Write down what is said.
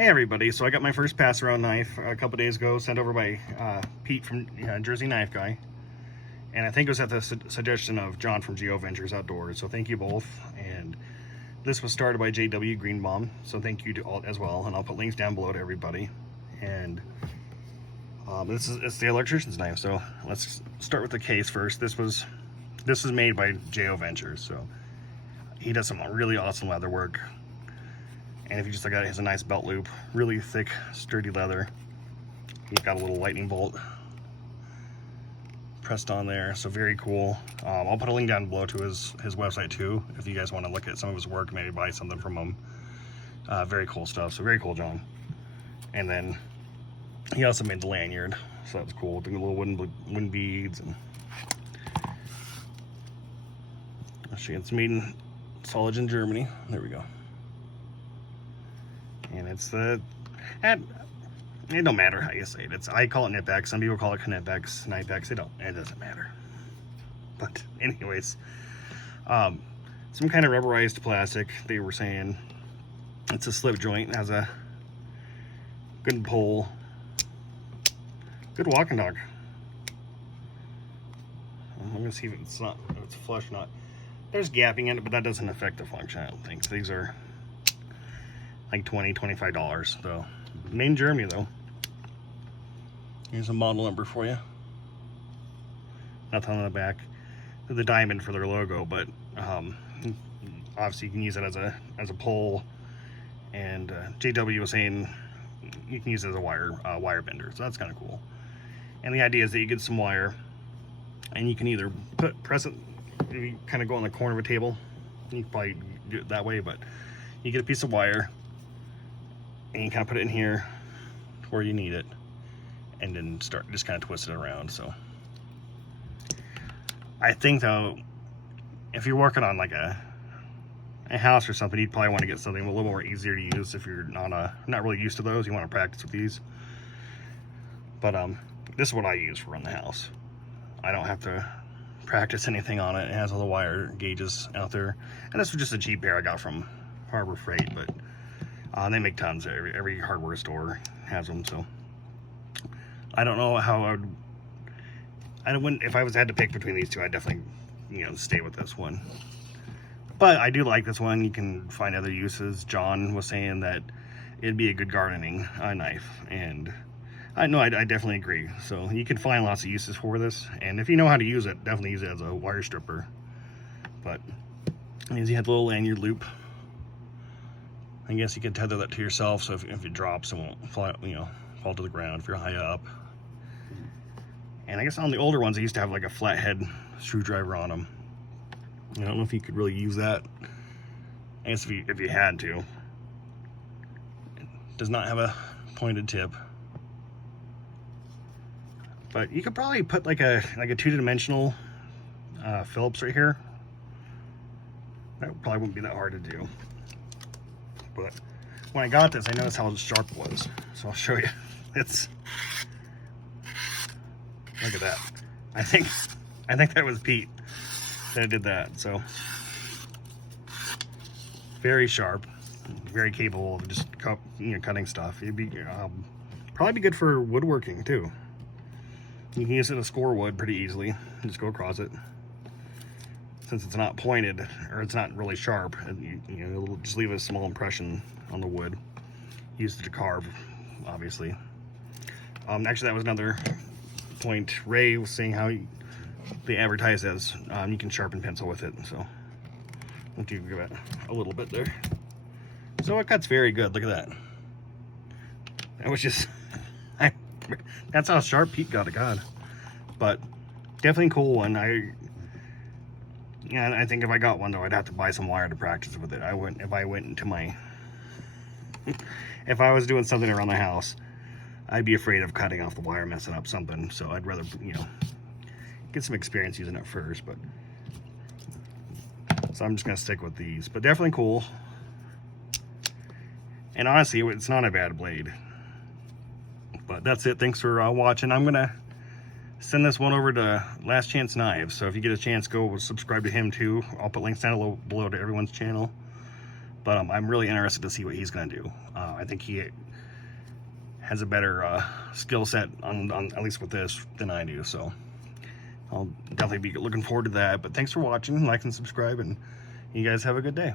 Hey everybody, so I got my first pass around knife a couple days ago, sent over by Pete from Jersey Knife Guy. And I think it was at the suggestion of John from Geo Ventures Outdoors, so thank you both. And this was started by JW Greenbaum, so thank you to all as well. And I'll put links down below to everybody. And it's the Electrician's knife, so let's start with the case first. This was made by Geo Ventures, so he does some really awesome leather work. And if you just look at it, it has a nice belt loop, really thick, sturdy leather. He's got a little lightning bolt pressed on there, so very cool. I'll put a link down below to his website too, if you guys want to look at some of his work, maybe buy something from him. Very cool stuff, so very cool, John. And then he also made the lanyard, so that was cool, with the little wooden beads. And actually, it's made in Soligen, Germany. There we go. And it's it don't matter how you say it. I call it Knipex. Some people call it Knipex. It doesn't matter. But anyways, some kind of rubberized plastic. They were saying it's a slip joint. It has a good pull, good walking dog. I'm gonna see if it's flush or not. There's gapping in it, but that doesn't affect the function, I don't think. So these are like $20–25 though. Made in Germany though. Here's a model number for you. Nothing on the back. The diamond for their logo, but obviously you can use it as a pole. And JW was saying you can use it as a wire bender, so that's kind of cool. And the idea is that you get some wire, and you can either press it. You kind of go on the corner of a table. You can probably do it that way, but you get a piece of wire, and you kind of put it in here where you need it, and then just kind of twist it around. So I think though, if you're working on like a house or something, you'd probably want to get something a little more easier to use. If you're not really used to those, you want to practice with these. But this is what I use for around the house. I don't have to practice anything on it. It has all the wire gauges out there, and this was just a cheap pair I got from Harbor Freight, but they make tons. Every hardware store has them, so I don't know how I wouldn't, if I had to pick between these two, I'd definitely stay with this one. But I do like this one. You can find other uses. John was saying that it'd be a good gardening knife, and I definitely agree. So you can find lots of uses for this, and if you know how to use it, definitely use it as a wire stripper. But as you have the little lanyard loop, I guess you can tether that to yourself, so if it drops, it won't fall to the ground if you're high up. And I guess on the older ones, they used to have like a flathead screwdriver on them. I don't know if you could really use that. I guess if you had to. It does not have a pointed tip, but you could probably put like a two-dimensional Phillips right here. That probably wouldn't be that hard to do. But when I got this, I noticed how sharp it was. So I'll show you. Look at that. I think that was Pete that did that. So very sharp, very capable of just cutting stuff. It'd be probably be good for woodworking too. You can use it to score wood pretty easily. Just go across it. Since it's not pointed, or it's not really sharp, it'll just leave a small impression on the wood. Use it to carve, obviously. Actually, that was another point. Ray was saying how they advertise as you can sharpen pencil with it. So I'll give it a little bit there. So it cuts very good. Look at that. That was just that's how sharp Pete got it. God, but definitely a cool one. I think if I got one though, I'd have to buy some wire to practice with it. I wouldn't if I went into my if I was doing something around the house, I'd be afraid of cutting off the wire, messing up something. So I'd rather get some experience using it first. But so I'm just gonna stick with these. But definitely cool. And honestly, it's not a bad blade. But that's it. Thanks for watching. I'm gonna send this one over to Last Chance Knives. So if you get a chance, go subscribe to him too. I'll put links down below to everyone's channel. But I'm really interested to see what he's gonna do. I think has a better skill set on at least with this than I do. So I'll definitely be looking forward to that. But thanks for watching, like and subscribe, and you guys have a good day.